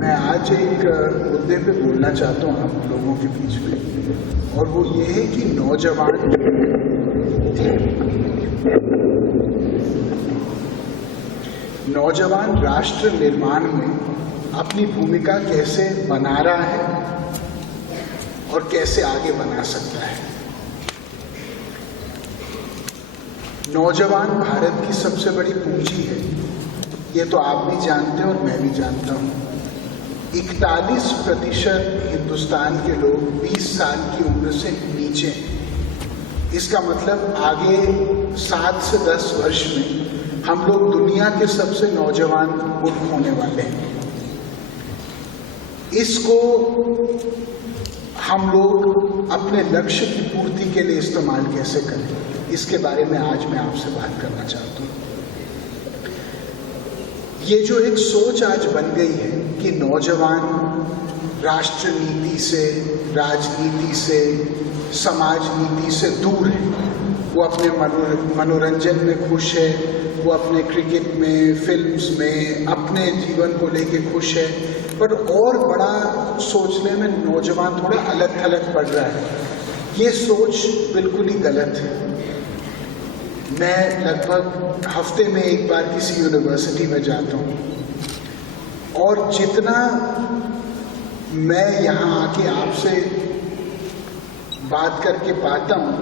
मैं आज एक मुद्दे पे बोलना चाहता हूँ आप लोगों के बीच में, और वो ये है कि नौजवान राष्ट्र निर्माण में अपनी भूमिका कैसे बना रहा है और कैसे आगे बना सकता है। नौजवान भारत की सबसे बड़ी पूंजी है, ये तो आप भी जानते हैं और मैं भी जानता हूँ। 41% हिंदुस्तान के लोग 20 साल की उम्र से नीचे हैं। इसका मतलब आगे 7 से 10 वर्ष में हम लोग दुनिया के सबसे नौजवान मुल्क होने वाले हैं। इसको हम लोग अपने लक्ष्य की पूर्ति के लिए इस्तेमाल कैसे करें, इसके बारे में आज मैं आपसे बात करना चाहता हूँ। ये जो एक सोच आज बन गई है कि नौजवान राष्ट्र नीति से, राजनीति से, समाज नीति से दूर है। वो अपने मनोरंजन में खुश है, वो अपने क्रिकेट में, फिल्म्स में अपने जीवन को लेके खुश है, पर और बड़ा सोचने में नौजवान थोड़ा अलग थलग पड़ रहा है। ये सोच बिल्कुल ही गलत है। मैं लगभग हफ्ते में एक बार किसी यूनिवर्सिटी में जाता हूँ, और जितना मैं यहाँ आके आपसे बात करके पाता हूँ,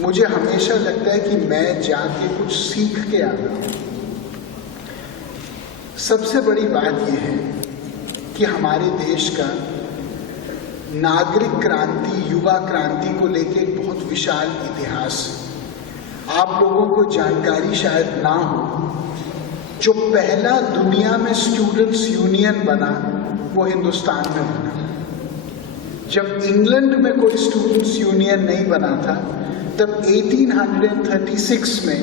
मुझे हमेशा लगता है कि मैं जाके कुछ सीख के आ रहा हूँ। सबसे बड़ी बात यह है कि हमारे देश का नागरिक क्रांति, युवा क्रांति को लेके एक बहुत विशाल इतिहास है। आप लोगों को जानकारी शायद ना हो, जो पहला दुनिया में स्टूडेंट्स यूनियन बना वो हिंदुस्तान में बना। जब इंग्लैंड में कोई स्टूडेंट्स यूनियन नहीं बना था, तब 1836 में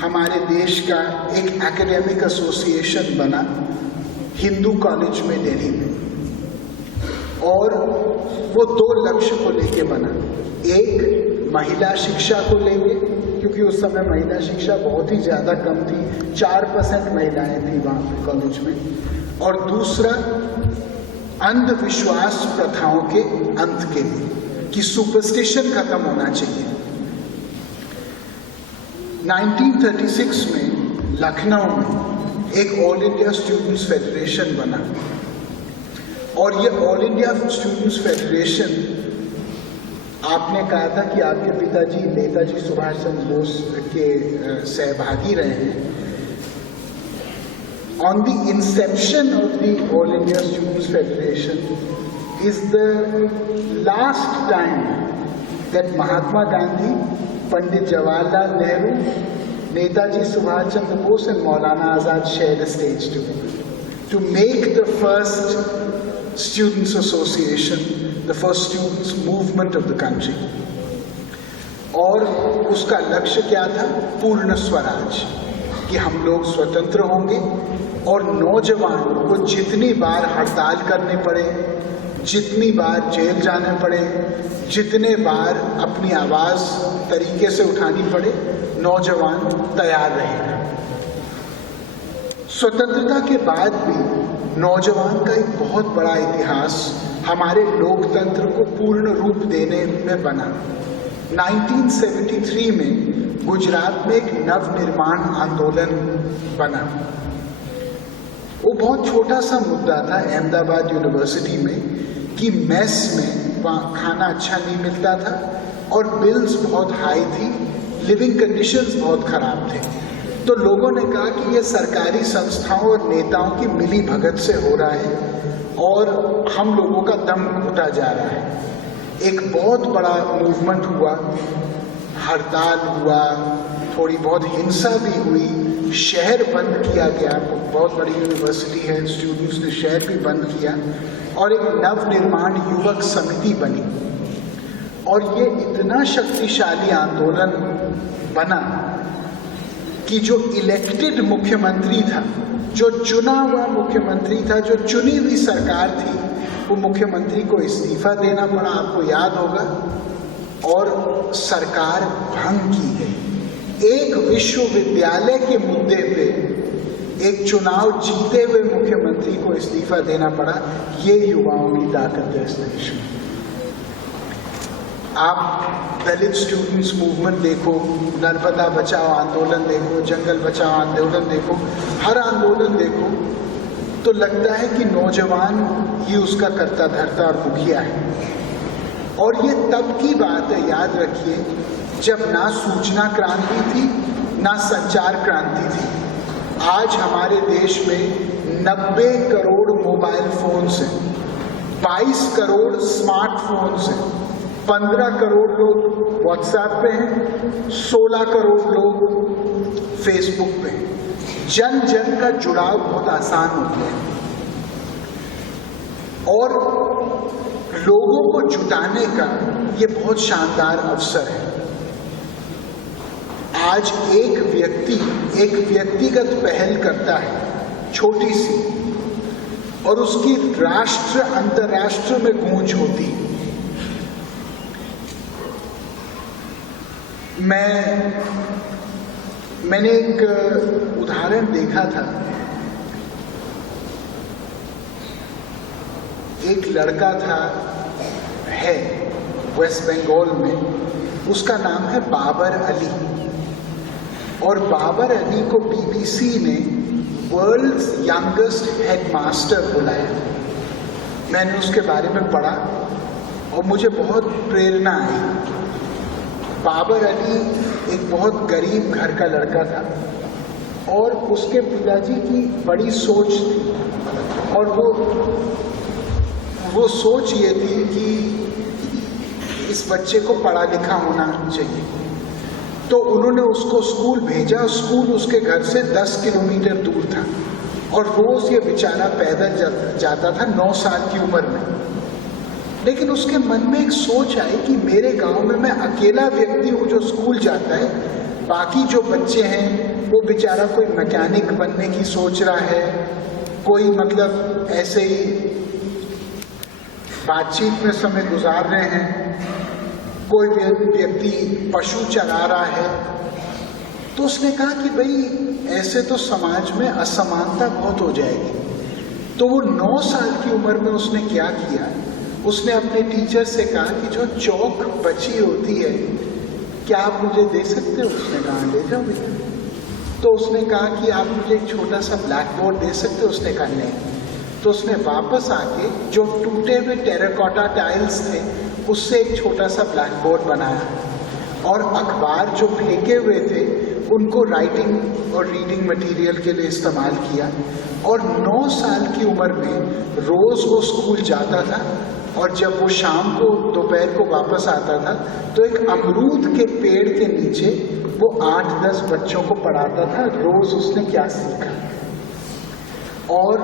हमारे देश का एक एकेडमिक एसोसिएशन बना हिंदू कॉलेज में दिल्ली में, और वो 2 लक्ष्य को लेके बना। एक, महिला शिक्षा को लेंगे, क्योंकि उस समय महिला शिक्षा बहुत ही ज़्यादा कम थी, 4% महिलाएं थी वहाँ पे कॉलेज में। और दूसरा, अंधविश्वास प्रथाओं के अंत के लिए, कि सुपरस्टिशन खत्म होना चाहिए। 1936 में लखनऊ में एक ऑल इंडिया स्टूडेंट्स फेडरेशन बना, और ये ऑल इंडिया स्टूडेंट्स फेडरेशन, आपने कहा था कि आपके पिताजी नेताजी सुभाष चंद्र बोस के सहभागी रहे हैं। On the inception of the All India Students Federation is the last time that Mahatma Gandhi, Pandit Jawaharlal Nehru, Netaji Subhash Chandra Bose and Maulana Azad shared a stage together to make the first students association, the first students movement of the country. और उसका लक्ष्य क्या था? पूर्ण स्वराज, कि हम लोग स्वतंत्र होंगे और नौजवान को जितनी बार हड़ताल करने पड़े, जितनी बार जेल जाने पड़े, जितने बार अपनी आवाज़ तरीके से उठानी पड़े, नौजवान तैयार रहेगा। स्वतंत्रता के बाद भी नौजवान का एक बहुत बड़ा इतिहास हमारे लोकतंत्र को पूर्ण रूप देने में बना। 1973 में गुजरात में एक नवनिर्माण आंदोलन बना। वो बहुत छोटा सा मुद्दा था अहमदाबाद यूनिवर्सिटी में, कि मेस में वहाँ खाना अच्छा नहीं मिलता था और बिल्स बहुत हाई थी, लिविंग कंडीशंस बहुत ख़राब थे। तो लोगों ने कहा कि ये सरकारी संस्थाओं और नेताओं की मिली भगत से हो रहा है और हम लोगों का दम घुटा जा रहा है। एक बहुत बड़ा मूवमेंट हुआ, हड़ताल हुआ, थोड़ी बहुत हिंसा भी हुई, शहर बंद किया गया। बहुत बड़ी यूनिवर्सिटी है, स्टूडेंट्स ने शहर भी बंद किया, और एक नवनिर्माण युवक समिति बनी। और ये इतना शक्तिशाली आंदोलन बना कि जो इलेक्टेड मुख्यमंत्री था, जो चुना हुआ मुख्यमंत्री था, जो चुनी हुई सरकार थी, वो मुख्यमंत्री को इस्तीफा देना पड़ा, आपको याद होगा, और सरकार भंग की गई। एक विश्वविद्यालय के मुद्दे पे एक चुनाव जीते हुए मुख्यमंत्री को इस्तीफा देना पड़ा। ये युवाओं की ताकत है इस देश में। आप दलित स्टूडेंट्स मूवमेंट देखो, नर्मदा बचाओ आंदोलन देखो, जंगल बचाओ आंदोलन देखो, हर आंदोलन देखो तो लगता है कि नौजवान ही उसका कर्ता धर्ता और मुखिया है। और ये तब की बात है, याद रखिए, जब ना सूचना क्रांति थी ना संचार क्रांति थी। आज हमारे देश में 90 करोड़ मोबाइल फोन्स हैं, 22 करोड़ स्मार्टफोन्स हैं, 15 करोड़ लोग व्हाट्सएप पे हैं, 16 करोड़ लोग फेसबुक पे हैं। जन जन का जुड़ाव बहुत आसान हो गया है और लोगों को जुटाने का ये बहुत शानदार अवसर है। आज एक व्यक्ति एक व्यक्तिगत पहल करता है छोटी सी, और उसकी राष्ट्र अंतर्राष्ट्र में गूंज होती है। मैंने एक उदाहरण देखा था। एक लड़का था, है वेस्ट बंगाल में, उसका नाम है बाबर अली। और बाबर अली को बीबीसी ने वर्ल्ड्स यंगेस्ट हेडमास्टर बुलाया। मैंने उसके बारे में पढ़ा और मुझे बहुत प्रेरणा आई। बाबर अली एक बहुत गरीब घर का लड़का था और उसके पिताजी की बड़ी सोच थी, और वो सोच ये थी कि इस बच्चे को पढ़ा लिखा होना चाहिए। तो उन्होंने उसको स्कूल भेजा। स्कूल उसके घर से 10 किलोमीटर दूर था और रोज ये बेचारा पैदल जाता था 9 साल की उम्र में। लेकिन उसके मन में एक सोच आई कि मेरे गांव में मैं अकेला व्यक्ति हूँ जो स्कूल जाता है, बाकी जो बच्चे हैं वो बेचारा कोई मैकेनिक बनने की सोच रहा है, कोई मतलब ऐसे ही बातचीत में समय गुजार रहे हैं, कोई व्यक्ति पशु चला रहा है। तो उसने कहा कि भाई ऐसे तो समाज में असमानता बहुत हो जाएगी। तो वो 9 साल की उम्र में उसने क्या किया, उसने अपने टीचर से कहा कि जो चौक बची होती है क्या आप मुझे दे सकते हो। उसने कहा ले जाओ भैया। तो उसने कहा कि आप मुझे एक छोटा सा ब्लैक बोर्ड दे सकते हो। उसने कहा नहीं। तो उसने वापस आके जो टूटे हुए टेराकोटा टाइल्स थे उससे एक छोटा सा ब्लैक बोर्ड बनाया और अखबार जो फेंके हुए थे उनको राइटिंग और रीडिंग मटेरियल के लिए इस्तेमाल किया। और 9 साल की उम्र में रोज वो स्कूल जाता था और जब वो शाम को दोपहर को वापस आता था तो एक अमरूद के पेड़ के नीचे वो 8-10 बच्चों को पढ़ाता था। रोज उसने क्या सीखा और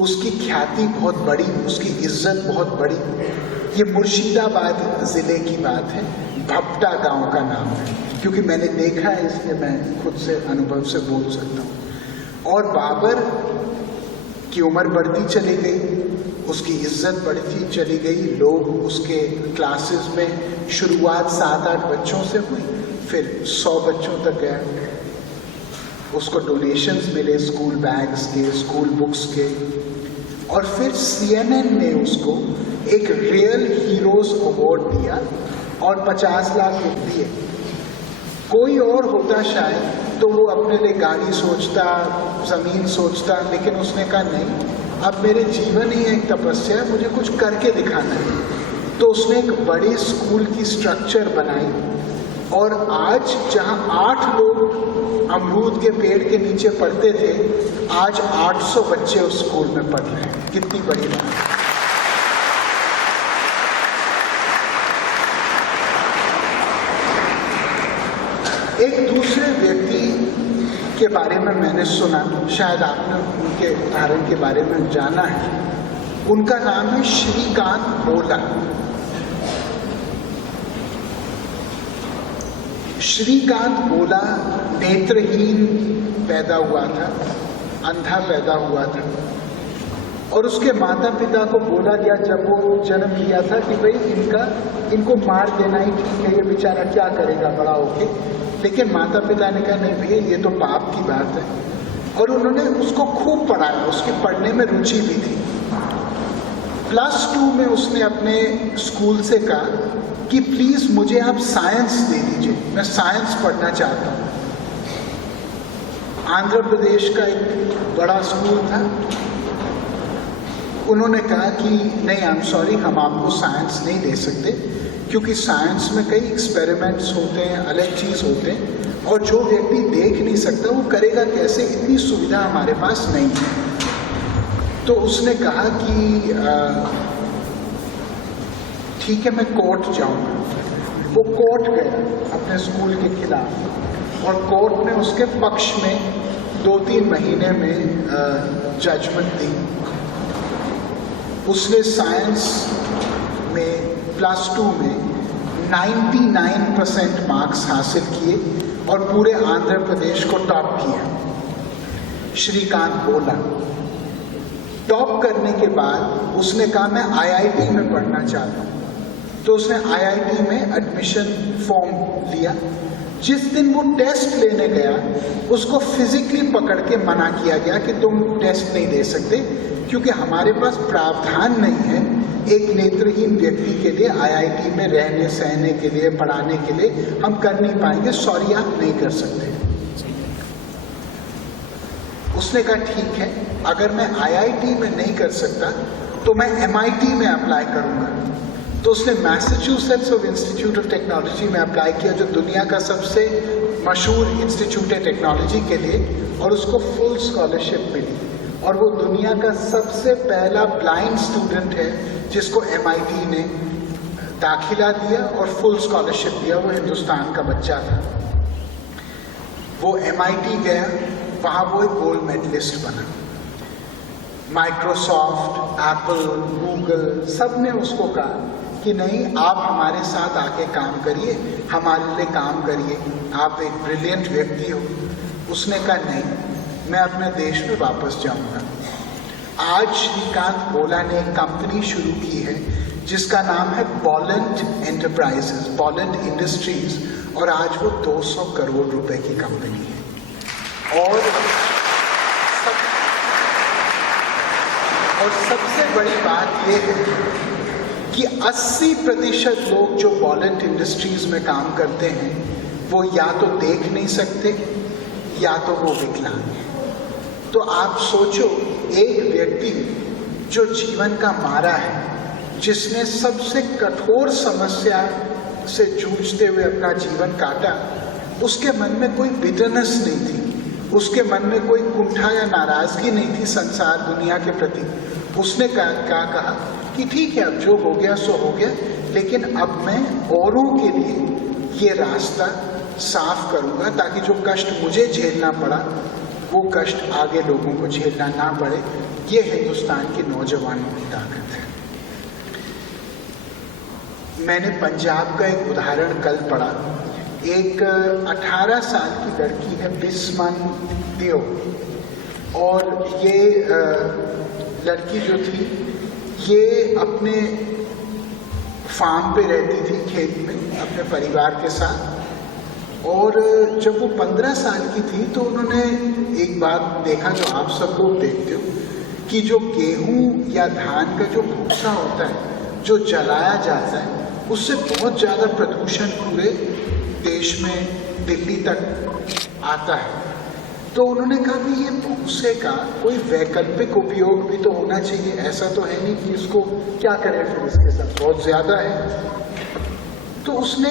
उसकी ख्याति बहुत बड़ी, उसकी इज्जत बहुत बड़ी। ये मुर्शिदाबाद जिले की बात है, भपटा गांव का नाम है, क्योंकि मैंने देखा है इसलिए मैं खुद से अनुभव से बोल सकता हूँ। और बाबर की उम्र बढ़ती चली गई, उसकी इज्जत बढ़ती चली गई। लोग उसके क्लासेस में शुरुआत 7-8 बच्चों से हुई, फिर 100 बच्चों तक गया। उसको डोनेशंस मिले स्कूल बैग्स के, स्कूल बुक्स के। और फिर CNN ने उसको एक रियल हीरोज अवार्ड दिया और 50 लाख दिए। कोई और होता शायद तो वो अपने लिए गाड़ी सोचता, जमीन सोचता, लेकिन उसने कहा नहीं, अब मेरे जीवन ही एक तपस्या है, मुझे कुछ करके दिखाना है। तो उसने एक बड़े स्कूल की स्ट्रक्चर बनाई और आज जहां 8 लोग अमरूद के पेड़ के नीचे पढ़ते थे, आज 800 बच्चे उस स्कूल में पढ़ रहे हैं। कितनी बड़ी बात है। एक दूसरे व्यक्ति के बारे में मैंने सुना, शायद आपने उनके उदाहरण के बारे में जाना है। उनका नाम है श्रीकांत बोला। श्रीकांत बोला नेत्रहीन पैदा हुआ था, अंधा पैदा हुआ था और उसके माता पिता को बोला गया जब वो जन्म लिया था कि भाई इनको मार देना ही ठीक है, ये बेचारा क्या करेगा बड़ा होके। लेकिन माता पिता ने कहा नहीं भैया ये तो पाप की बात है, और उन्होंने उसको खूब पढ़ाया, उसकी पढ़ने में रुचि भी थी। +2 में उसने अपने स्कूल से कहा कि प्लीज मुझे आप साइंस दे दीजिए, मैं साइंस पढ़ना चाहता हूँ। आंध्र प्रदेश का एक बड़ा स्कूल था, उन्होंने कहा कि नहीं आई एम सॉरी, हम आपको साइंस नहीं दे सकते, क्योंकि साइंस में कई एक्सपेरिमेंट्स होते हैं, अलग चीज़ होते हैं, और जो व्यक्ति देख नहीं सकता वो करेगा कैसे, इतनी सुविधा हमारे पास नहीं है। तो उसने कहा कि ठीक है मैं कोर्ट जाऊंगा। वो कोर्ट गया अपने स्कूल के खिलाफ, और कोर्ट ने उसके पक्ष में 2-3 महीने में जजमेंट दी। उसने साइंस में +2 में 99% मार्क्स हासिल किए और पूरे आंध्र प्रदेश को टॉप किया। श्रीकांत बोला टॉप करने के बाद उसने कहा मैं IIT में पढ़ना चाहता हूँ। तो उसने IIT में एडमिशन फॉर्म लिया। जिस दिन वो टेस्ट लेने गया उसको फिजिकली पकड़ के मना किया गया कि तुम टेस्ट नहीं दे सकते, क्योंकि हमारे पास प्रावधान नहीं है एक नेत्रहीन व्यक्ति के लिए IIT में रहने सहने के लिए, पढ़ाने के लिए, हम कर नहीं पाएंगे, सॉरी आप नहीं कर सकते। उसने कहा ठीक है, अगर मैं IIT में नहीं कर सकता तो मैं MIT में अप्लाई करूंगा। तो उसने Massachusetts of institute of technology में अप्लाई किया, जो दुनिया का सबसे मशहूर इंस्टीट्यूट है टेक्नोलॉजी के लिए, और उसको फुल स्कॉलरशिप मिली। और वो दुनिया का सबसे पहला ब्लाइंड स्टूडेंट है जिसको MIT ने दाखिला दिया और फुल स्कॉलरशिप दिया। वो हिंदुस्तान का बच्चा था। वो MIT गया, वहाँ वो एक गोल्ड मेडलिस्ट बना। माइक्रोसॉफ्ट, एप्पल, गूगल सब ने उसको कहा कि नहीं आप हमारे साथ आके काम करिए, हमारे लिए काम करिए, आप एक ब्रिलियंट व्यक्ति हो। उसने कहा नहीं, मैं अपने देश में वापस जाऊंगा। आज श्रीकांत बोला ने एक कंपनी शुरू की है जिसका नाम है बॉलेंट एंटरप्राइजेस, बॉलेंट इंडस्ट्रीज, और आज वो 200 करोड़ रुपए की कंपनी है। और सबसे बड़ी बात यह है कि 80% लोग जो बॉलेंट इंडस्ट्रीज में काम करते हैं वो या तो देख नहीं सकते या तो वो विकलांग हैं। तो आप सोचो, एक व्यक्ति जो जीवन का मारा है, जिसने सबसे कठोर समस्या से जूझते हुए अपना जीवन काटा, उसके मन में कोई बिटरनेस नहीं थी, उसके मन में कोई कुंठा या नाराजगी नहीं थी संसार दुनिया के प्रति। उसने क्या कहा कि ठीक है अब जो हो गया सो हो गया, लेकिन अब मैं औरों के लिए ये रास्ता साफ करूंगा ताकि जो कष्ट मुझे झेलना पड़ा वो कष्ट आगे लोगों को झेलना ना पड़े। ये हिंदुस्तान के नौजवानों की ताकत है। मैंने पंजाब का एक उदाहरण कल पढ़ा। एक 18 साल की लड़की है बिस्मन दियो, और ये लड़की जो थी ये अपने फार्म पे रहती थी, खेत में अपने परिवार के साथ। और जब वो 15 साल की थी तो उन्होंने एक बात देखा जो आप सब लोग देखते हो, कि जो गेहूं या धान का जो भूसा होता है जो जलाया जाता है उससे बहुत ज़्यादा प्रदूषण पूरे देश में दिल्ली तक आता है। तो उन्होंने कहा कि ये भूसे का कोई वैकल्पिक उपयोग भी तो होना चाहिए, ऐसा तो है नहीं कि इसको क्या करें फिर इसके साथ, बहुत ज़्यादा है। तो उसने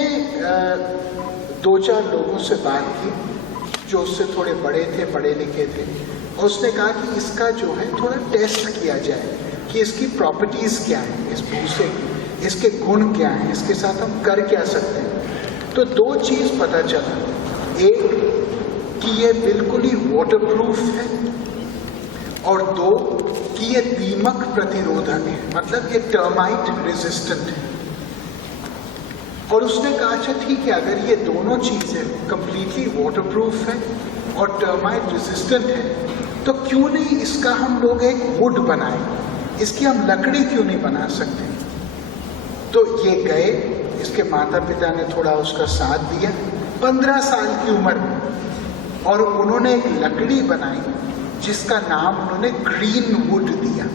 2-4 लोगों से बात की जो उससे थोड़े बड़े थे, पढ़े लिखे थे, और उसने कहा कि इसका जो है थोड़ा टेस्ट किया जाए कि इसकी प्रॉपर्टीज़ क्या है, इस भूसे की, इसके गुण क्या हैं, इसके साथ हम कर क्या सकते हैं। तो 2 चीज़ पता चला। एक कि ये बिल्कुल ही वाटरप्रूफ है, और 2 कि ये दीमक प्रतिरोधक है, मतलब ये टर्माइट रेजिस्टेंट है। और उसने कहा अच्छा ठीक है, अगर ये दोनों चीज़ें कंप्लीटली वाटरप्रूफ है और टर्माइट रेजिस्टेंट है तो क्यों नहीं इसका हम लोग एक वुड बनाएं, इसकी हम लकड़ी क्यों नहीं बना सकते। तो ये गए, इसके माता पिता ने थोड़ा उसका साथ दिया, 15 साल की उम्र में, और उन्होंने एक लकड़ी बनाई जिसका नाम उन्होंने ग्रीन वुड दिया।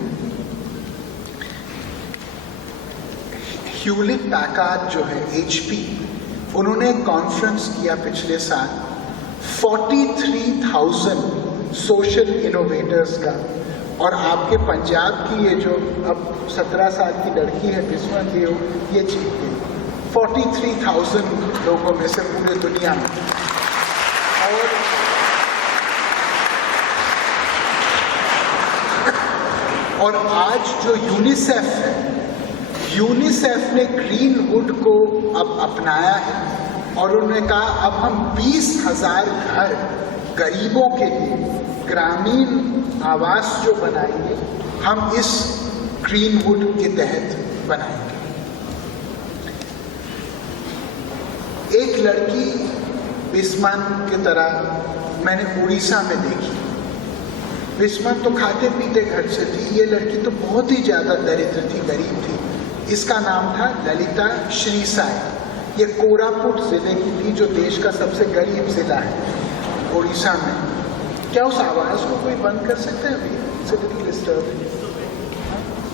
ह्यूलेट पैकार्ड जो है HP, उन्होंने एक कॉन्फ्रेंस किया पिछले साल 43,000 सोशल इनोवेटर्स का, और आपके पंजाब की ये जो अब 17 साल की लड़की है बिस्वा देव, ये जीत गई 43,000 लोगों में से पूरे दुनिया में। और आज जो यूनिसेफ है, यूनिसेफ ने ग्रीन वुड को अब अपनाया है और उन्होंने कहा अब हम 20,000 घर गरीबों के लिए ग्रामीण आवास जो बनाएंगे, हम इस ग्रीन वुड के तहत बनाएंगे। एक लड़की बिस्मान की तरह मैंने उड़ीसा में देखी। बिस्मान तो खाते पीते घर से थी, ये लड़की तो बहुत ही ज़्यादा दरिद्र थी, गरीब थी। इसका नाम था ललिता श्रीसाई। ये कोरापुट जिले की थी जो देश का सबसे गरीब जिला है उड़ीसा में। क्या उस आवाज़ को कोई बंद कर सकता है अभी? It's a little disturbing.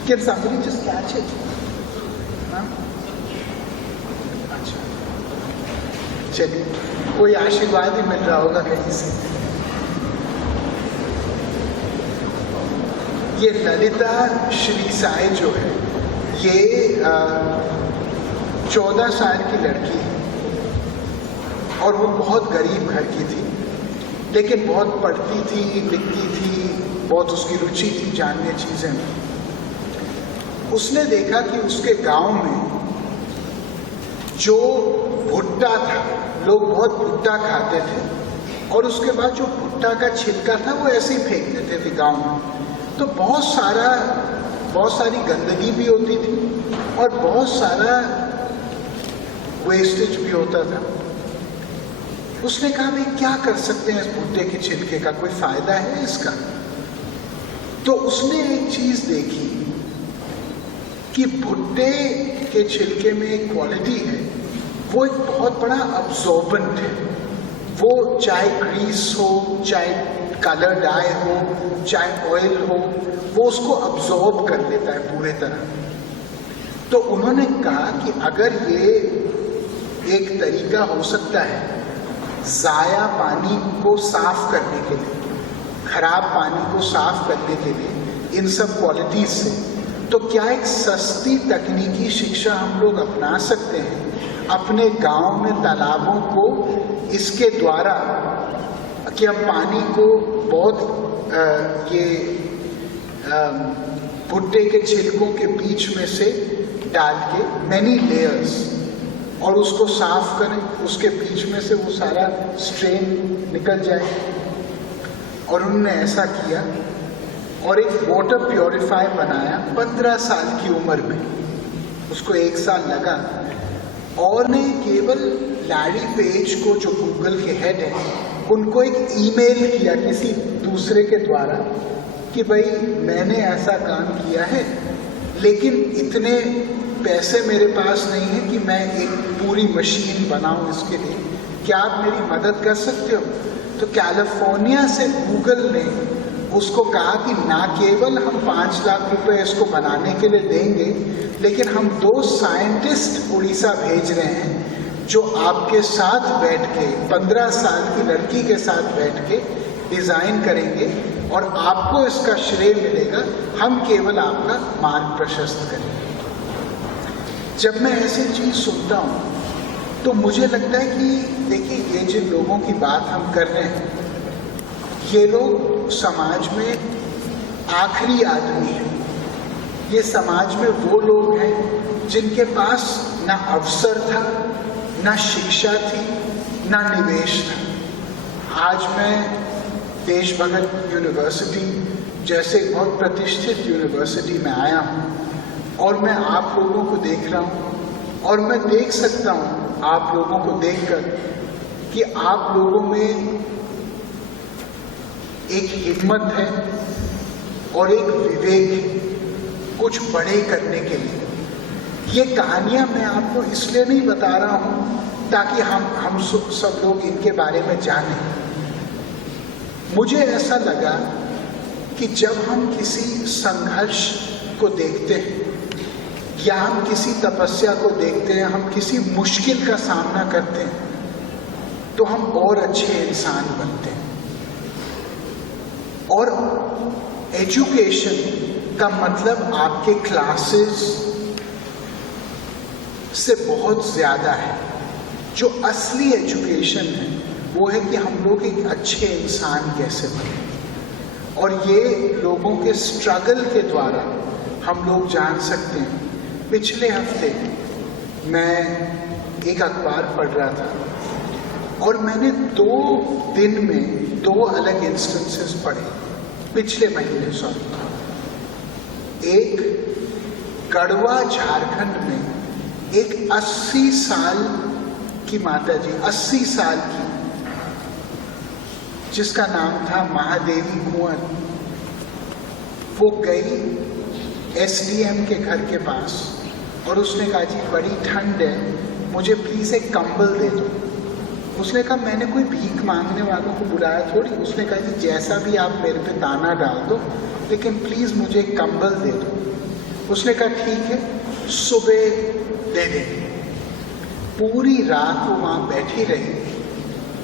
Can somebody just catch it? अच्छा, चलिए, कोई आशीर्वाद ही मिल रहा होगा कहीं से। ये ललिता श्रीसाई जो है, ये 14 साल की लड़की है और वो बहुत गरीब घर की थी, लेकिन बहुत पढ़ती थी, लिखती थी, बहुत उसकी रुचि थी जानने चीज़ें में। उसने देखा कि उसके गांव में जो भुट्टा था, लोग बहुत भुट्टा खाते थे और उसके बाद जो भुट्टा का छिलका था वो ऐसे ही फेंक देते थे गांव में। तो बहुत सारी गंदगी भी होती थी और बहुत सारा वेस्टेज भी होता था। उसने कहा भाई क्या कर सकते हैं इस भुट्टे के छिलके का, कोई फायदा है इसका? तो उसने एक चीज देखी कि भुट्टे के छिलके में एक क्वालिटी है, वो एक बहुत बड़ा अब्सॉर्बेंट है। वो चाहे ग्रीस हो, चाहे कलर डाई हो, चाहे ऑयल हो, वो उसको अब्सॉर्ब कर लेता है पूरे तरह। तो उन्होंने कहा कि अगर ये एक तरीका हो सकता है ज़ाया पानी को साफ करने के लिए, खराब पानी को साफ करने के लिए इन सब क्वालिटीज से, तो क्या एक सस्ती तकनीकी शिक्षा हम लोग अपना सकते हैं अपने गांव में तालाबों को इसके द्वारा कि हम पानी को बहुत भुट्टे के छिलकों के बीच में से डाल के मैनी लेयर्स और उसको साफ करें, उसके बीच में से वो सारा स्ट्रेन निकल जाए। और उन्होंने ऐसा किया और एक वाटर प्योरीफायर बनाया 15 साल की उम्र में। उसको 1 साल लगा और ने केवल लैरी पेज को, जो गूगल के हेड है, उनको एक ईमेल किया किसी दूसरे के द्वारा कि भाई मैंने ऐसा काम किया है लेकिन इतने पैसे मेरे पास नहीं है कि मैं एक पूरी मशीन बनाऊं इसके लिए, क्या आप मेरी मदद कर सकते हो? तो कैलिफोर्निया से गूगल ने उसको कहा कि ना केवल हम 5 लाख रुपए इसको बनाने के लिए देंगे, लेकिन हम 2 साइंटिस्ट उड़ीसा भेज रहे हैं जो आपके साथ बैठ के 15 साल की लड़की के साथ बैठ के डिज़ाइन करेंगे और आपको इसका श्रेय मिलेगा, हम केवल आपका मार्ग प्रशस्त करेंगे। जब मैं ऐसी चीज़ सुनता हूँ तो मुझे लगता है कि देखिए, ये जिन लोगों की बात हम कर रहे हैं, ये लोग समाज में आखिरी आदमी हैं। ये समाज में वो लोग हैं जिनके पास ना अवसर था, ना शिक्षा थी, ना निवेश था। आज मैं देश भगत यूनिवर्सिटी जैसे बहुत प्रतिष्ठित यूनिवर्सिटी में आया हूँ और मैं आप लोगों को देख रहा हूँ और मैं देख सकता हूँ आप लोगों को देखकर कि आप लोगों में एक हिम्मत है और एक विवेक है कुछ बड़े करने के लिए। ये कहानियाँ मैं आपको इसलिए नहीं बता रहा हूँ ताकि हम सब लोग इनके बारे में जानें। मुझे ऐसा लगा कि जब हम किसी संघर्ष को देखते हैं या हम किसी तपस्या को देखते हैं, हम किसी मुश्किल का सामना करते हैं, तो हम और अच्छे इंसान बनते हैं। और एजुकेशन का मतलब आपके क्लासेस से बहुत ज्यादा है। जो असली एजुकेशन है वो है कि हम लोग एक अच्छे इंसान कैसे बने, और ये लोगों के स्ट्रगल के द्वारा हम लोग जान सकते हैं। पिछले हफ्ते मैं एक अखबार पढ़ रहा था और मैंने 2 दिन में 2 अलग इंस्टेंसेस पढ़े, पिछले महीने एक गढ़वा झारखंड में एक 80 साल की माताजी, 80 साल की, जिसका नाम था महादेवी कुंवर, वो गई एसडीएम के घर के पास और उसने कहा जी बड़ी ठंड है, मुझे प्लीज एक कंबल दे दो। उसने कहा मैंने कोई भीख मांगने वालों को बुलाया थोड़ी। उसने कहा जी जैसा भी आप मेरे पे दाना डाल दो, लेकिन प्लीज मुझे एक कंबल दे दो। उसने कहा ठीक है, सुबह दे देंगे। पूरी रात वो वहां बैठी रही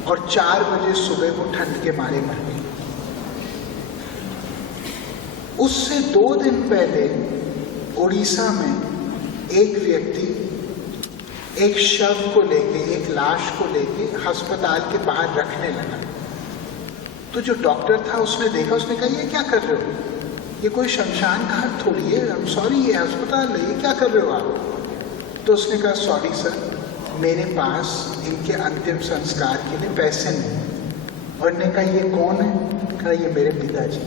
और 4 बजे सुबह को ठंड के मारे मर गई। उससे 2 दिन पहले उड़ीसा में एक व्यक्ति एक शव को लेके, एक लाश को लेके अस्पताल के बाहर रखने लगा। तो जो डॉक्टर था उसने देखा, उसने कहा ये क्या कर रहे हो, ये कोई शमशान घाट थोड़ी है, आई एम सॉरी, ये अस्पताल है, ये क्या कर रहे हो आप। तो उसने कहा सॉरी सर, मेरे पास इनके अंतिम संस्कार के लिए पैसे नहीं। और ने कहा ये कौन है, कहा ये मेरे पिताजी।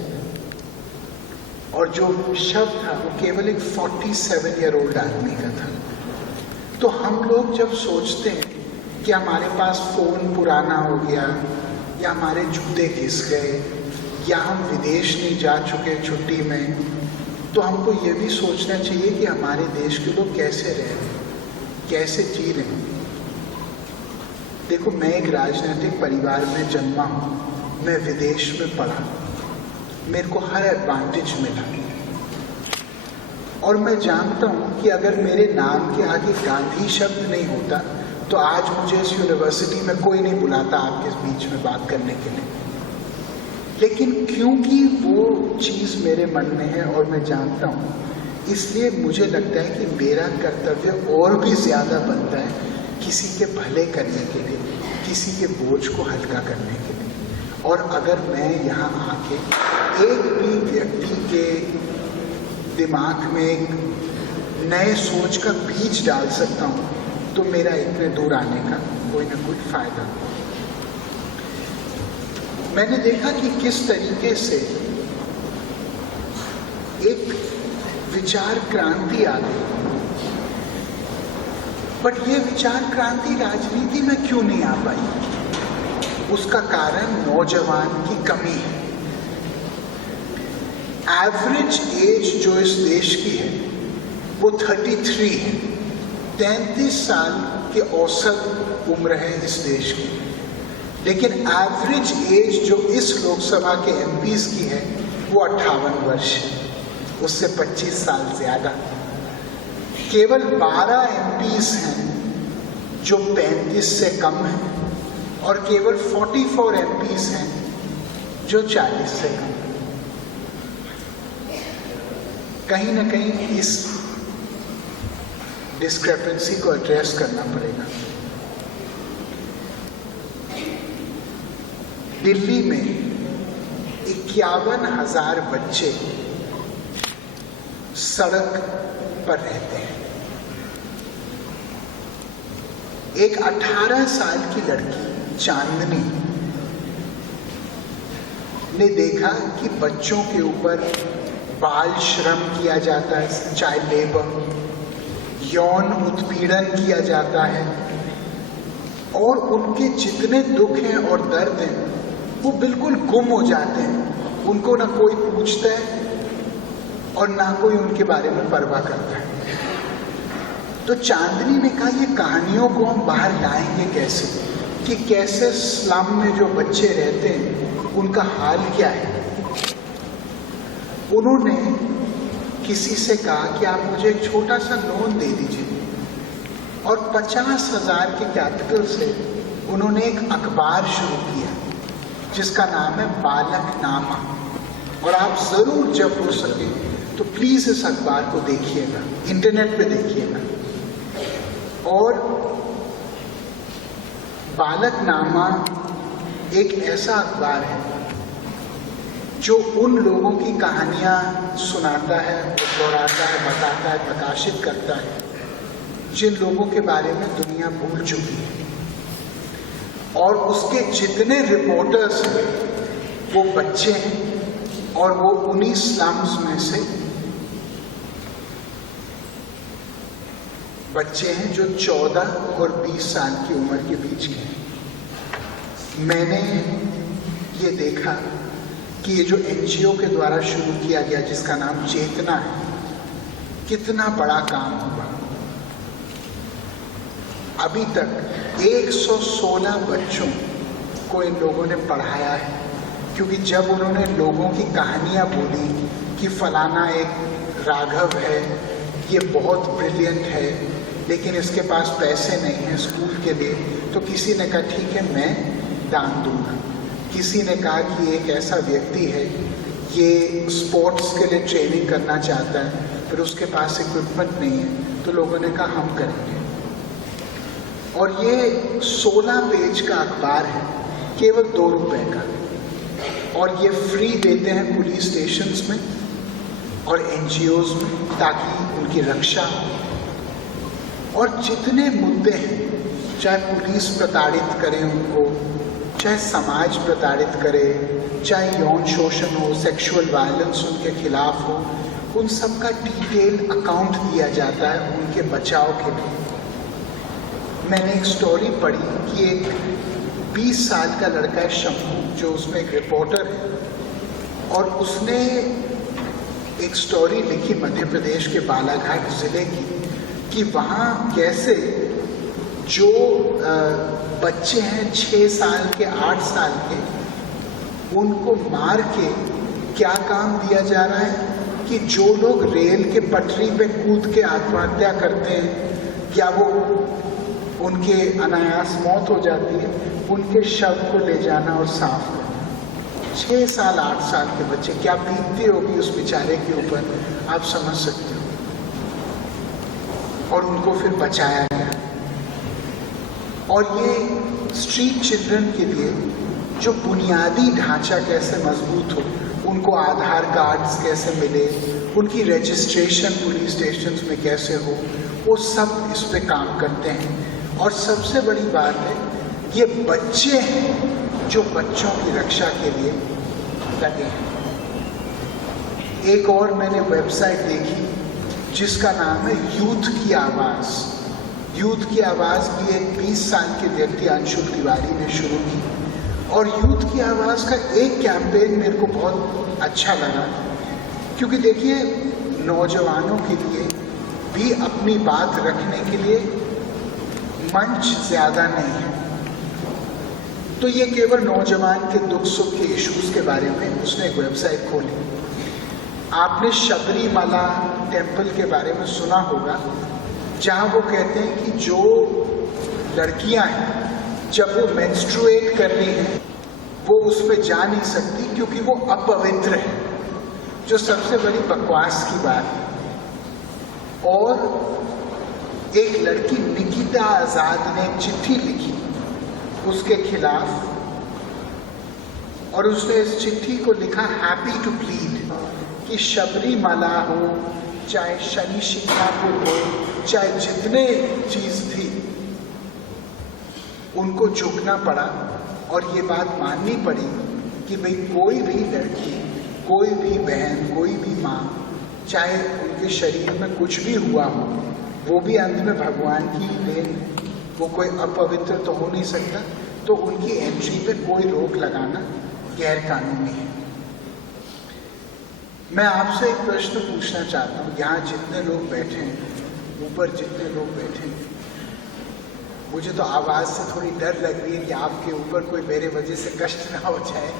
और जो शव था वो केवल एक 47 ईयर ओल्ड आदमी का था। तो हम लोग जब सोचते हैं कि हमारे पास फोन पुराना हो गया, या हमारे जूते घिस गए, या हम विदेश नहीं जा चुके छुट्टी में, तो हमको ये भी सोचना चाहिए कि हमारे देश के लोग कैसे रह रहे हैं, कैसे जी रहे हैं। देखो, मैं एक राजनीतिक परिवार में जन्मा हूँ, मैं विदेश में पढ़ा, मेरे को हर एडवांटेज मिला, और मैं जानता हूँ कि अगर मेरे नाम के आगे गांधी शब्द नहीं होता तो आज मुझे इस यूनिवर्सिटी में कोई नहीं बुलाता आपके बीच में बात करने के लिए। लेकिन क्योंकि वो चीज़ मेरे मन में है और मैं जानता हूँ, इसलिए मुझे लगता है कि मेरा कर्तव्य और भी ज़्यादा बनता है किसी के भले करने के लिए, किसी के बोझ को हल्का करने के लिए। और अगर मैं यहाँ आके एक भी व्यक्ति के दिमाग में एक नए सोच का बीज डाल सकता हूँ, तो मेरा इतने दूर आने का कोई ना कोई फायदा। मैंने देखा कि किस तरीके से एक विचार क्रांति आ गई, बट ये विचार क्रांति राजनीति में क्यों नहीं आ पाई? उसका कारण नौजवान की कमी है। एवरेज एज जो इस देश की है वो 33 है। 33 साल की औसत उम्र है इस देश की, लेकिन एवरेज एज जो इस लोकसभा के एमपीज की है वो 58 वर्ष है, उससे 25 साल ज्यादा। केवल 12 एमपीज हैं जो 35 से कम हैं, और केवल 44 एमपीज हैं जो 40 से कम। कहीं ना कहीं इस डिस्क्रिपेंसी को एड्रेस करना पड़ेगा। दिल्ली में 51,000 बच्चे सड़क पर रहते हैं। एक 18 साल की लड़की चांदनी ने देखा कि बच्चों के ऊपर बाल श्रम किया जाता है, चाइल्ड लेबर, यौन उत्पीड़न किया जाता है, और उनके जितने दुख हैं और दर्द हैं वो बिल्कुल गुम हो जाते हैं। उनको ना कोई पूछता है और ना कोई उनके बारे में परवाह करता है। तो तो चांदनी ने कहा ये कहानियों को हम बाहर लाएंगे कैसे, कि कैसे स्लम में जो बच्चे रहते हैं उनका हाल क्या है। उन्होंने किसी से कहा कि आप मुझे एक छोटा सा लोन दे दीजिए, और 50,000 के कैपिटल से उन्होंने एक अखबार शुरू किया जिसका नाम है बालकनामा। और आप जरूर जब हो सके तो प्लीज इस अखबार को देखिएगा, इंटरनेट पे देखिएगा। और बालकनामा एक ऐसा अखबार है जो उन लोगों की कहानियां सुनाता है, दोहराता है, बताता है, प्रकाशित करता है जिन लोगों के बारे में दुनिया भूल चुकी है। और उसके जितने रिपोर्टर्स हैं वो बच्चे हैं, और वो उन्हीं स्लम्स में से बच्चे हैं जो 14 और 20 साल की उम्र के बीच के हैं। मैंने ये देखा कि ये जो एनजीओ के द्वारा शुरू किया गया जिसका नाम चेतना है, कितना बड़ा काम हुआ। अभी तक 116 बच्चों को इन लोगों ने पढ़ाया है, क्योंकि जब उन्होंने लोगों की कहानियां बोली कि फलाना एक राघव है, ये बहुत ब्रिलियंट है लेकिन इसके पास पैसे नहीं है स्कूल के लिए, तो किसी ने कहा ठीक है मैं दान दूंगा। किसी ने कहा कि एक ऐसा व्यक्ति है ये स्पोर्ट्स के लिए ट्रेनिंग करना चाहता है फिर उसके पास इक्विपमेंट नहीं है, तो लोगों ने कहा हम करेंगे। और ये 16 पेज का अखबार है, केवल 2 रुपए का, और ये फ्री देते हैं पुलिस स्टेशंस में और एनजीओज में ताकि उनकी रक्षा हो। और जितने मुद्दे हैं, चाहे पुलिस प्रताड़ित करे उनको, चाहे समाज प्रताड़ित करे, चाहे यौन शोषण हो, सेक्सुअल वायलेंस उनके खिलाफ हो, उन सब का डिटेल अकाउंट दिया जाता है उनके बचाव के लिए। मैंने एक स्टोरी पढ़ी कि एक 20 साल का लड़का है शंभू, जो उसमें एक रिपोर्टर है, और उसने एक स्टोरी लिखी मध्य प्रदेश के बालाघाट जिले की कि वहाँ कैसे जो बच्चे हैं 6 साल के, 8 साल के, उनको मार के क्या काम दिया जा रहा है कि जो लोग रेल के पटरी पे कूद के आत्महत्या करते हैं या वो उनके अनायास मौत हो जाती है, उनके शव को ले जाना और साफ करना। 6 साल 8 साल के बच्चे, क्या बीतती होगी उस बेचारे के ऊपर, आप समझ सकते हो। और उनको फिर बचाया गया। और ये स्ट्रीट चिल्ड्रन के लिए जो बुनियादी ढांचा कैसे मजबूत हो, उनको आधार कार्ड्स कैसे मिले, उनकी रजिस्ट्रेशन पुलिस स्टेशन में कैसे हो, वो सब इस पे काम करते हैं। और सबसे बड़ी बात है, ये बच्चे हैं जो बच्चों की रक्षा के लिए लगे हैं। एक और मैंने वेबसाइट देखी जिसका नाम है यूथ की आवाज़। यूथ की आवाज़ भी एक 20 साल के व्यक्ति अंशुल तिवारी ने शुरू की। और यूथ की आवाज़ का एक कैंपेन मेरे को बहुत अच्छा लगा, क्योंकि देखिए नौजवानों के लिए भी अपनी बात रखने के लिए मंच ज़्यादा नहीं है। तो ये केवल नौजवान के दुख सुख के इश्यूज के बारे में उसने एक वेबसाइट खोली। आपने शबरीमला टेम्पल के बारे में सुना होगा, जहाँ वो कहते हैं कि जो लड़कियां हैं जब वो मेंस्ट्रुएट कर रही हैं वो उस पर जा नहीं सकती क्योंकि वो अपवित्र है, जो सबसे बड़ी बकवास की बात है। और एक लड़की निकिता आजाद ने एक चिट्ठी लिखी उसके खिलाफ, और उसने इस चिट्ठी को लिखा हैप्पी टू प्लीड कि शबरीमला हो, चाहे शनि शिंगणापुर हो, चाहे जितने चीज थी उनको झुकना पड़ा। और ये बात माननी पड़ी कि भाई कोई भी लड़की, कोई भी बहन, कोई भी माँ, चाहे उनके शरीर में कुछ भी हुआ हो, वो भी अंत में भगवान की देन, वो कोई अपवित्र तो हो नहीं सकता, तो उनकी एंट्री पे कोई रोक लगाना गैर कानूनी है। मैं आपसे एक प्रश्न पूछना चाहता हूँ, यहाँ जितने लोग बैठे हैं, ऊपर जितने लोग बैठे हैं, मुझे तो आवाज़ से थोड़ी डर लग रही है कि आपके ऊपर कोई मेरे वजह से कष्ट ना हो जाए।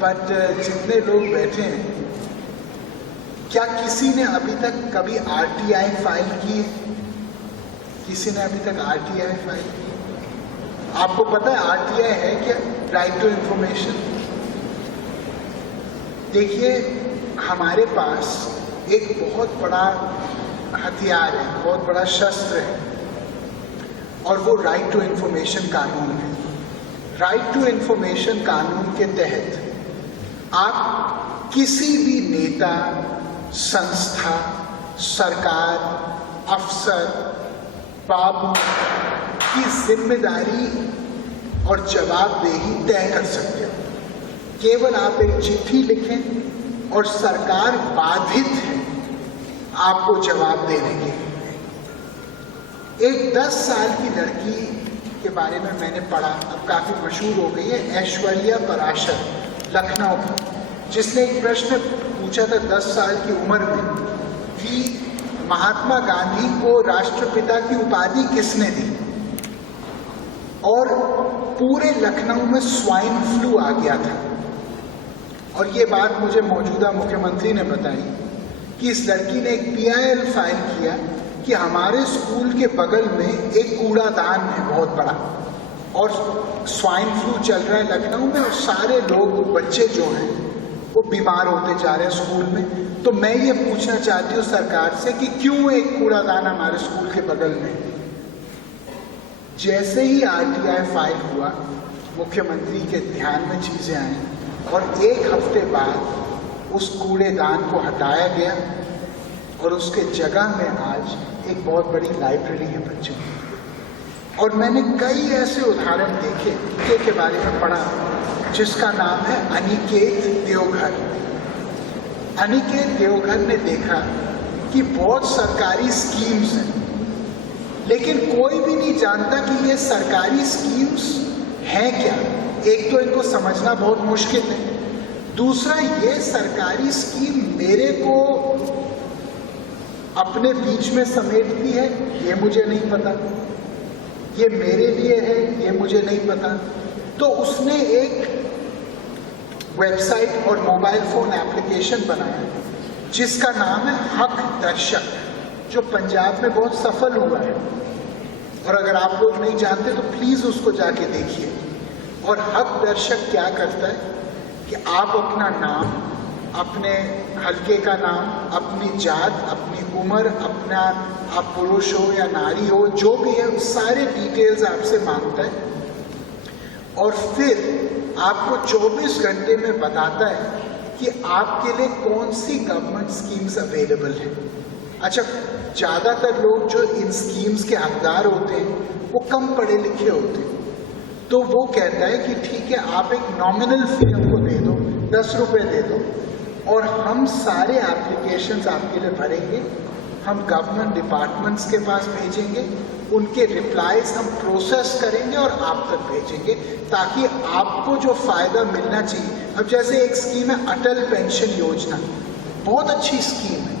बट जितने लोग बैठे हैं, क्या किसी ने अभी तक कभी आरटीआई फाइल की है? किसी ने अभी तक आरटीआई फाइल की? आपको पता है आरटीआई है क्या? Right to information. देखिए, हमारे पास एक बहुत बड़ा हथियार है, बहुत बड़ा शस्त्र है, और वो राइट टू इंफॉर्मेशन कानून है। राइट टू इंफॉर्मेशन कानून के तहत आप किसी भी नेता, संस्था, सरकार, अफसर, बाबू की जिम्मेदारी और जवाबदेही तय कर सकते हो। केवल आप एक चिट्ठी लिखें और सरकार बाधित है आपको जवाब देने के लिए। एक 10 साल की लड़की के बारे में मैंने पढ़ा, अब काफी मशहूर हो गई है, ऐश्वर्या पराशर, लखनऊ की, जिसने एक प्रश्न पूछा था 10 साल की उम्र में कि महात्मा गांधी को राष्ट्रपिता की उपाधि किसने दी, और पूरे लखनऊ में स्वाइन फ्लू आ गया था। और ये बात मुझे मौजूदा मुख्यमंत्री ने बताई कि इस लड़की ने एक PIL फाइल किया कि हमारे स्कूल के बगल में एक कूड़ादान है बहुत बड़ा, और स्वाइन फ्लू चल रहा है लखनऊ में, और सारे लोग, बच्चे जो हैं वो बीमार होते जा रहे हैं स्कूल में। तो मैं ये पूछना चाहती हूँ सरकार से कि क्यों एक कूड़ादान हमारे स्कूल के बगल में। जैसे ही RTI फाइल हुआ, मुख्यमंत्री के ध्यान में चीजें आई, और 1 हफ्ते बाद उस कूड़ेदान को हटाया गया, और उसके जगह में आज एक बहुत बड़ी लाइब्रेरी है बच्चों की। और मैंने कई ऐसे उदाहरण देखे के बारे में पढ़ा, जिसका नाम है अनिकेत देवघर। अनिकेत देवघर ने देखा कि बहुत सरकारी स्कीम्स हैं, लेकिन कोई भी नहीं जानता कि ये सरकारी स्कीम्स हैं क्या। एक तो इनको समझना बहुत मुश्किल है, दूसरा ये सरकारी स्कीम मेरे को अपने बीच में समेटती है ये मुझे नहीं पता, ये मेरे लिए है ये मुझे नहीं पता। तो उसने एक वेबसाइट और मोबाइल फोन एप्लीकेशन बनाया जिसका नाम है हक दर्शक, जो पंजाब में बहुत सफल हुआ है। और अगर आप लोग नहीं जानते तो प्लीज उसको जाके देखिए। और हक दर्शक क्या करता है कि आप अपना नाम, अपने हलके का नाम, अपनी जात, अपनी उम्र, अपना आप पुरुष हो या नारी हो, जो भी है सारे डिटेल्स आपसे मांगता है, और फिर आपको 24 घंटे में बताता है कि आपके लिए कौन सी गवर्नमेंट स्कीम्स अवेलेबल है। अच्छा, ज़्यादातर लोग जो इन स्कीम्स के हकदार होते हैं वो कम पढ़े लिखे होते हैं, तो वो कहता है कि ठीक है, आप एक नॉमिनल फी हमको दे दो, 10 रुपये दे दो, और हम सारे एप्लीकेशंस आपके लिए भरेंगे, हम गवर्नमेंट डिपार्टमेंट्स के पास भेजेंगे, उनके रिप्लाईज हम प्रोसेस करेंगे और आप तक भेजेंगे, ताकि आपको जो फ़ायदा मिलना चाहिए। अब जैसे एक स्कीम है अटल पेंशन योजना, बहुत अच्छी स्कीम है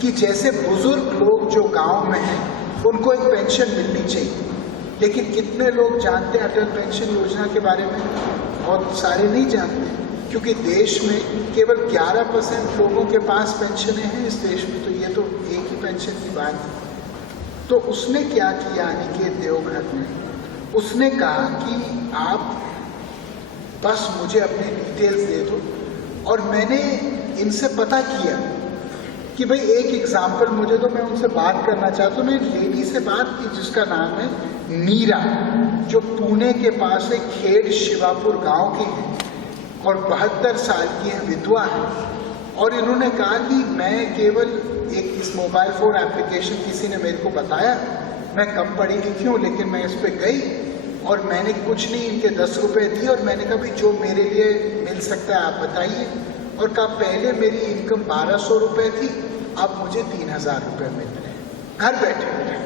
कि जैसे बुजुर्ग लोग जो गांव में हैं उनको एक पेंशन मिलनी चाहिए, लेकिन कितने लोग जानते हैं अटल पेंशन योजना के बारे में? बहुत सारे नहीं जानते, क्योंकि देश में केवल 11% लोगों के पास पेंशनें हैं इस देश में, तो ये तो एक ही पेंशन की बात है। तो उसने क्या किया, अनिकेत देवघर ने, उसने कहा कि आप बस मुझे अपने डिटेल्स दे दो, और मैंने इनसे पता किया कि भाई एक एग्जाम्पल मुझे तो, मैं उनसे बात करना चाहता हूँ। मैं एक लेडी से बात की जिसका नाम है मीरा, जो पुणे के पास एक खेड़ शिवापुर गांव की है और 72 साल की है, विधवा है। और इन्होंने कहा कि मैं केवल एक इस मोबाइल फोन एप्लीकेशन किसी ने मेरे को बताया, मैं कम पढ़ी लिखी हूँ, लेकिन मैं इस पर गई और मैंने कुछ नहीं, इनके 10 रुपये दिए, और मैंने कहा भाई जो मेरे लिए मिल सकता है आप बताइए। और कहा पहले मेरी इनकम 1200 रुपये थी, अब मुझे 3000 रुपये मिल रहे हैं, घर बैठे बैठे।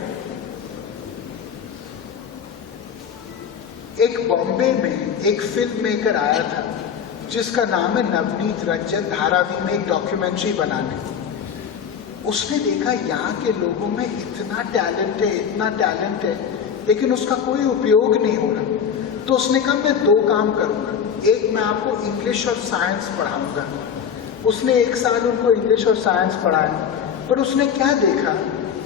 एक बॉम्बे में एक फिल्म मेकर आया था जिसका नाम है नवनीत रंजन, धारावी में एक डॉक्यूमेंट्री बनाने। उसने देखा यहाँ के लोगों में इतना टैलेंट है, लेकिन उसका कोई उपयोग नहीं हो रहा। तो उसने कहा मैं 2 काम करूँगा, एक मैं आपको इंग्लिश और साइंस पढ़ाऊँगा। उसने 1 साल उनको इंग्लिश और साइंस पढ़ाया, पर उसने क्या देखा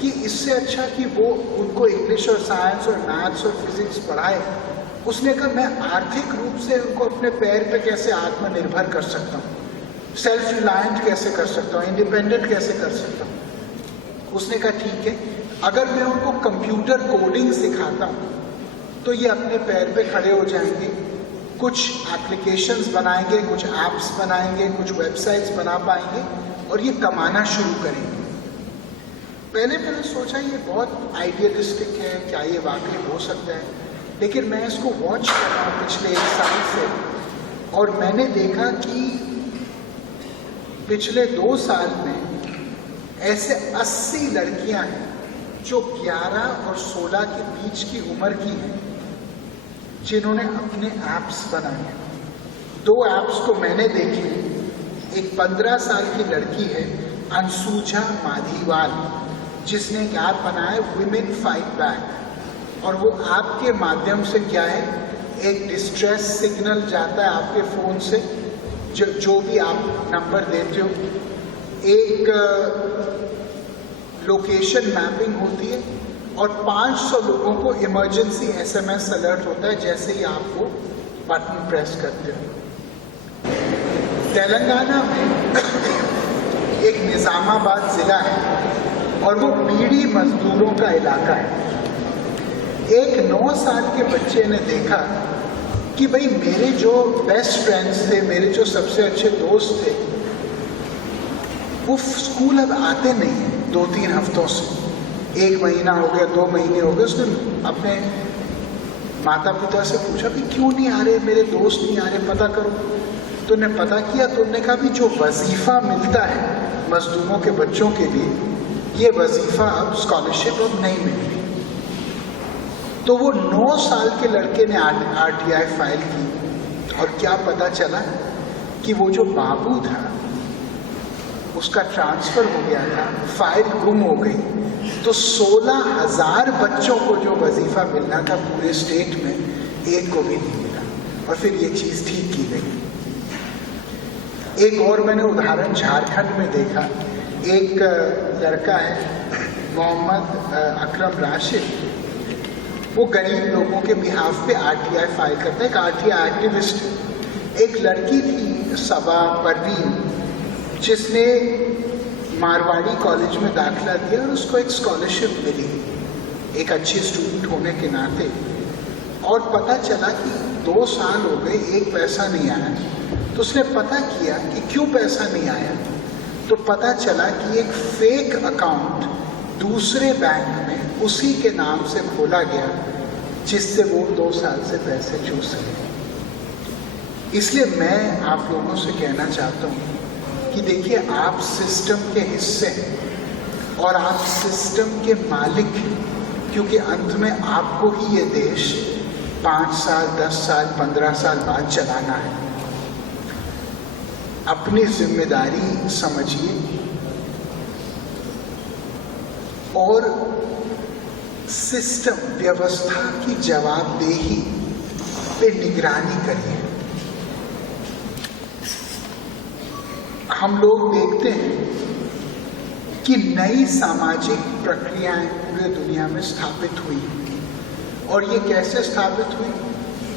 कि इससे अच्छा कि वो उनको इंग्लिश और साइंस और मैथ्स और फिजिक्स पढ़ाए, उसने कहा मैं आर्थिक रूप से उनको अपने पैर पे कैसे आत्मनिर्भर कर सकता हूँ, सेल्फ रिलायंट कैसे कर सकता हूँ, इंडिपेंडेंट कैसे कर सकता हूँ। उसने कहा ठीक है, अगर मैं उनको कंप्यूटर कोडिंग सिखाता हूँ तो ये अपने पैर पे खड़े हो जाएंगे, कुछ एप्लीकेशंस बनाएंगे, कुछ ऐप्स बनाएंगे, कुछ वेबसाइट्स बना पाएंगे और ये कमाना शुरू करेंगे। पहले मैंने सोचा ये बहुत आइडियलिस्टिक है, क्या ये वाकई हो सकता है, लेकिन मैं इसको वॉच कर रहा हूँ पिछले 1 साल से और मैंने देखा कि पिछले 2 साल में ऐसे 80 लड़कियां हैं जो 11 और 16 के बीच की उम्र की हैं, जिन्होंने अपने ऐप्स बनाए। 2 ऐप्स को मैंने देखे। एक 15 साल की लड़की है अंशुजा माधीवाल, जिसने एक ऐप बनाया वुमेन फाइट बैक, और वो ऐप के माध्यम से क्या है, एक डिस्ट्रेस सिग्नल जाता है आपके फ़ोन से, जो भी आप नंबर देते हो, एक लोकेशन मैपिंग होती है और 500 लोगों को इमरजेंसी SMS अलर्ट होता है जैसे ही आप वो बटन प्रेस करते हो। तेलंगाना में एक निज़ामाबाद ज़िला है और वो बीड़ी मजदूरों का इलाका है। एक 9 साल के बच्चे ने देखा कि भाई मेरे जो बेस्ट फ्रेंड्स थे, मेरे जो सबसे अच्छे दोस्त थे, वो स्कूल अब आते नहीं हैं 2-3 हफ्तों से। 1 महीना हो गया, 2 महीने हो गए। उसने अपने माता पिता से पूछा कि क्यों नहीं आ रहे, मेरे दोस्त नहीं आ रहे, पता करो। तो उन्हें पता किया तो उन्होंने कहा भी जो वजीफ़ा मिलता है मजदूरों के बच्चों के लिए, ये वजीफ़ा अब स्कॉलरशिप अब नहीं मिलती। तो वो 9 साल के लड़के ने RTI फाइल की और क्या पता चला कि वो जो बाबू था उसका ट्रांसफ़र हो गया था, फाइल गुम हो गई। तो 16,000 बच्चों को जो वजीफ़ा मिलना था पूरे स्टेट में, एक को भी नहीं मिला और फिर ये चीज़ ठीक की गई। एक और मैंने उदाहरण झारखंड में देखा। एक लड़का है मोहम्मद अकरम राशिद, वो गरीब लोगों के बिहाफ पे RTI फाइल करता है, एक RTI एक्टिविस्ट। एक लड़की थी सबा परवीन, जिसने मारवाड़ी कॉलेज में दाखिला दिया और उसको एक स्कॉलरशिप मिली एक अच्छी स्टूडेंट होने के नाते। और पता चला कि 2 साल हो गए, 1 पैसा नहीं आया। तो उसने पता किया कि क्यों पैसा नहीं आया, तो पता चला कि एक फेक अकाउंट दूसरे बैंक में उसी के नाम से खोला गया, जिससे वो 2 साल से पैसे चूस सके। इसलिए मैं आप लोगों से कहना चाहता हूँ कि देखिए, आप सिस्टम के हिस्से हैं और आप सिस्टम के मालिक हैं, क्योंकि अंत में आपको ही ये देश 5 साल, 10 साल, 15 साल बाद चलाना है। अपनी जिम्मेदारी समझिए और सिस्टम, व्यवस्था की जवाबदेही पे निगरानी करिए। हम लोग देखते हैं कि नई सामाजिक प्रक्रियाएं पूरे दुनिया में स्थापित हुई, और ये कैसे स्थापित हुई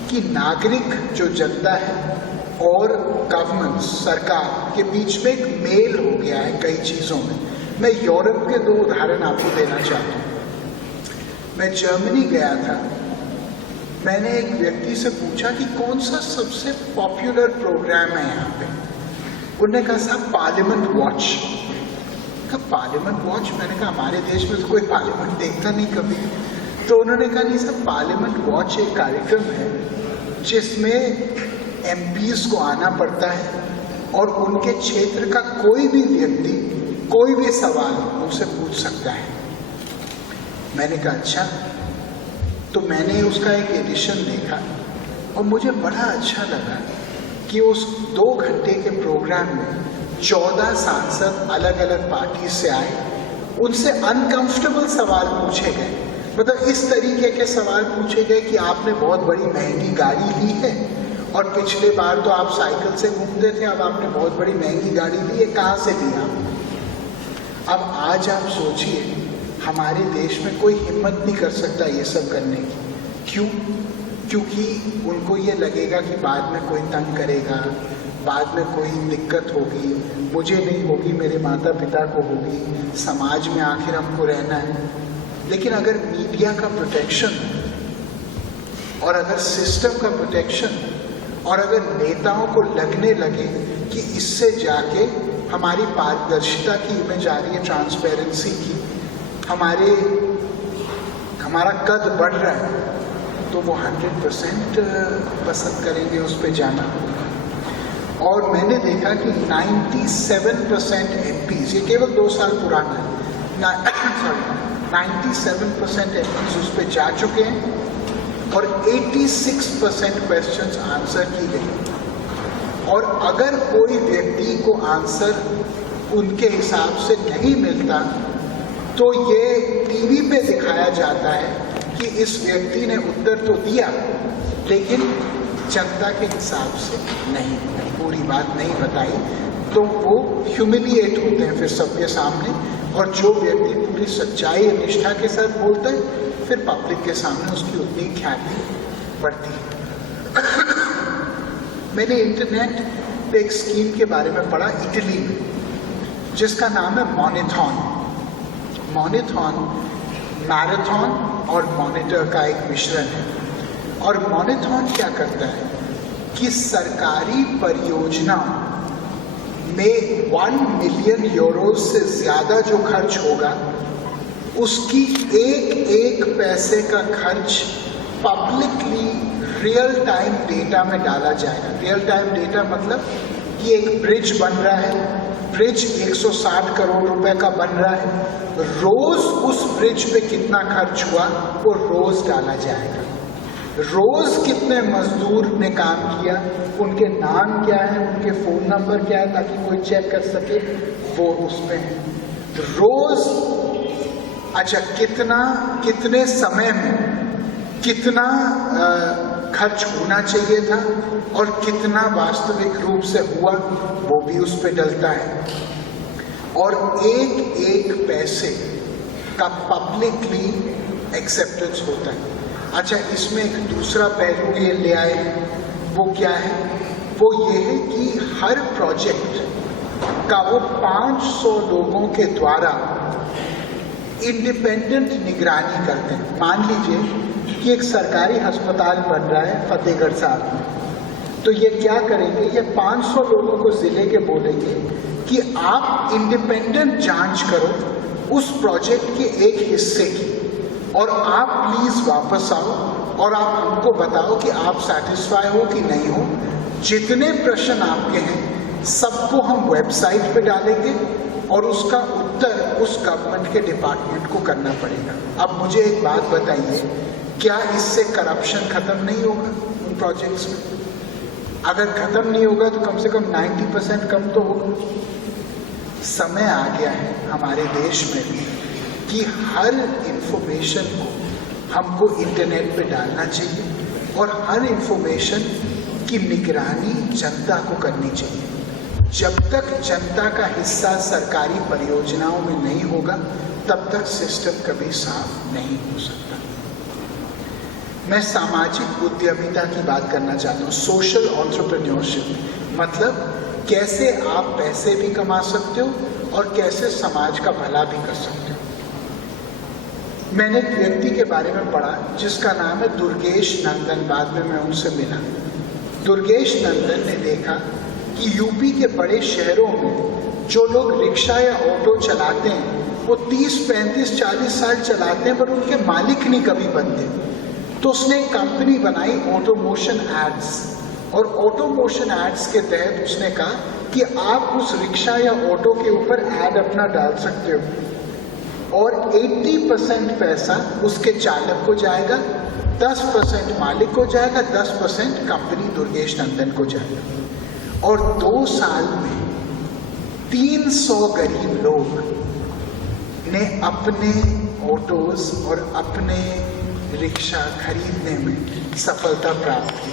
कि नागरिक जो जनता है और गवर्नमेंट, सरकार के बीच में एक मेल हो गया है कई चीज़ों में। मैं यूरोप के 2 उदाहरण आपको देना चाहता हूँ। मैं जर्मनी गया था, मैंने एक व्यक्ति से पूछा कि कौन सा सबसे पॉपुलर प्रोग्राम है यहाँ पे। उन्होंने कहा साहब पार्लियामेंट वॉच। कहा पार्लियामेंट वॉच? मैंने कहा हमारे देश में तो कोई पार्लियामेंट देखता नहीं कभी। तो उन्होंने कहा नहीं साहब, पार्लियामेंट वॉच एक कार्यक्रम है जिसमें MPs को आना पड़ता है और उनके क्षेत्र का कोई भी व्यक्ति कोई भी सवाल उनसे पूछ सकता है। मैंने कहा अच्छा। तो मैंने उसका एक एडिशन देखा और मुझे बड़ा अच्छा लगा कि उस 2 घंटे के प्रोग्राम में 14 सांसद अलग अलग पार्टी से आए उनसे अनकंफर्टेबल सवाल पूछे गए, मतलब इस तरीके के सवाल पूछे गए कि आपने बहुत बड़ी महंगी गाड़ी ली है और पिछले बार तो आप साइकिल से घूमते थे, अब आपने बहुत बड़ी महंगी गाड़ी ली है, कहाँ से ली आप? अब आज आप सोचिए, हमारे देश में कोई हिम्मत नहीं कर सकता ये सब करने की। क्यों? क्योंकि उनको ये लगेगा कि बाद में कोई तंग करेगा, बाद में कोई दिक्कत होगी, मुझे नहीं होगी, मेरे माता पिता को होगी, समाज में आखिर हमको रहना है। लेकिन अगर मीडिया का प्रोटेक्शन और अगर सिस्टम का प्रोटेक्शन और अगर नेताओं को लगने लगे कि इससे जाके हमारी पारदर्शिता की इमेज आ रही है, ट्रांसपेरेंसी की, हमारा कद बढ़ रहा है, तो वो 100% पसंद करेंगे उस पर जाना। और मैंने देखा कि 97% MPs, ये केवल 2 साल पुराना है, 97% MPs उस पर जा चुके हैं और 86% क्वेश्चंस आंसर की गई। और अगर कोई व्यक्ति को आंसर उनके हिसाब से नहीं मिलता तो ये टीवी पे दिखाया जाता है कि इस व्यक्ति ने उत्तर तो दिया लेकिन जनता के हिसाब से नहीं, पूरी बात नहीं बताई, तो वो ह्यूमिलिएट होते हैं फिर सबके सामने। और जो व्यक्ति पूरी सच्चाई और निष्ठा के साथ बोलता है, फिर पब्लिक के सामने उसकी उतनी ख्याति बढ़ती है। मैंने इंटरनेट पे एक स्कीम के बारे में पढ़ा इटली में, जिसका नाम है मॉनिथॉन। मॉनिथॉन मैराथन और मॉनिटर का एक मिश्रण है। और मॉनिथॉन क्या करता है कि सरकारी परियोजना में 1 मिलियन यूरो से ज्यादा जो खर्च होगा, उसकी एक पैसे का खर्च पब्लिकली रियल टाइम डेटा में डाला जाएगा। रियल टाइम डेटा मतलब कि एक ब्रिज बन रहा है, ब्रिज 160 करोड़ रुपए का बन रहा है, रोज उस ब्रिज पे कितना खर्च हुआ वो रोज डाला जाएगा। रोज कितने मजदूर ने काम किया, उनके नाम क्या है, उनके फोन नंबर क्या है, ताकि कोई चेक कर सके, वो उसमें है। रोज अच्छा कितने समय में कितना खर्च होना चाहिए था और कितना वास्तविक रूप से हुआ, वो भी उस पे डलता है। और एक पैसे का पब्लिकली एक्सेप्टेंस होता है। अच्छा, इसमें एक दूसरा पहलू ये ले आए, वो क्या है? वो ये है कि हर प्रोजेक्ट का वो 500 लोगों के द्वारा इंडिपेंडेंट निगरानी करते हैं। मान लीजिए कि एक सरकारी अस्पताल बन रहा है फतेहगढ़ साहब में, तो ये क्या करेंगे, ये 500 लोगों को जिले के बोलेंगे कि आप इंडिपेंडेंट जांच करो उस प्रोजेक्ट के एक हिस्से की, और आप प्लीज वापस आओ और आप हमको बताओ कि आप सैटिस्फाई हो कि नहीं हो। जितने प्रश्न आपके हैं सबको हम वेबसाइट पे डालेंगे और उसका उत्तर उस गवर्नमेंट के डिपार्टमेंट को करना पड़ेगा। अब मुझे एक बात बताइए, क्या इससे करप्शन खत्म नहीं होगा उन प्रोजेक्ट्स में? अगर खत्म नहीं होगा तो कम से कम 90% कम तो होगा। समय आ गया है हमारे देश में भी कि हर इंफॉर्मेशन को हमको इंटरनेट पे डालना चाहिए और हर इंफॉर्मेशन की निगरानी जनता को करनी चाहिए। जब तक जनता का हिस्सा सरकारी परियोजनाओं में नहीं होगा तब तक सिस्टम कभी साफ नहीं हो सकता। मैं सामाजिक उद्यमिता की बात करना चाहता हूँ, सोशल एंटरप्रेन्योरशिप, मतलब कैसे आप पैसे भी कमा सकते हो और कैसे समाज का भला भी कर सकते हो। मैंने एक व्यक्ति के बारे में पढ़ा जिसका नाम है दुर्गेश नंदन, बाद में मैं उनसे मिला। दुर्गेश नंदन ने देखा कि यूपी के बड़े शहरों में जो लोग रिक्शा या ऑटो चलाते हैं वो 30, 35, 40 साल चलाते हैं पर उनके मालिक नहीं कभी बनते। तो उसने एक कंपनी बनाई ऑटोमोशन एड्स, और ऑटोमोशन एड्स के तहत उसने कहा कि आप उस रिक्शा या ऑटो के ऊपर एड अपना डाल सकते हो और 80% पैसा उसके चालक को जाएगा, 10% मालिक को जाएगा, 10% कंपनी दुर्गेश नंदन को जाएगा। और 2 साल में 300 गरीब लोग ने अपने ऑटोज और अपने रिक्शा खरीदने में सफलता प्राप्त की।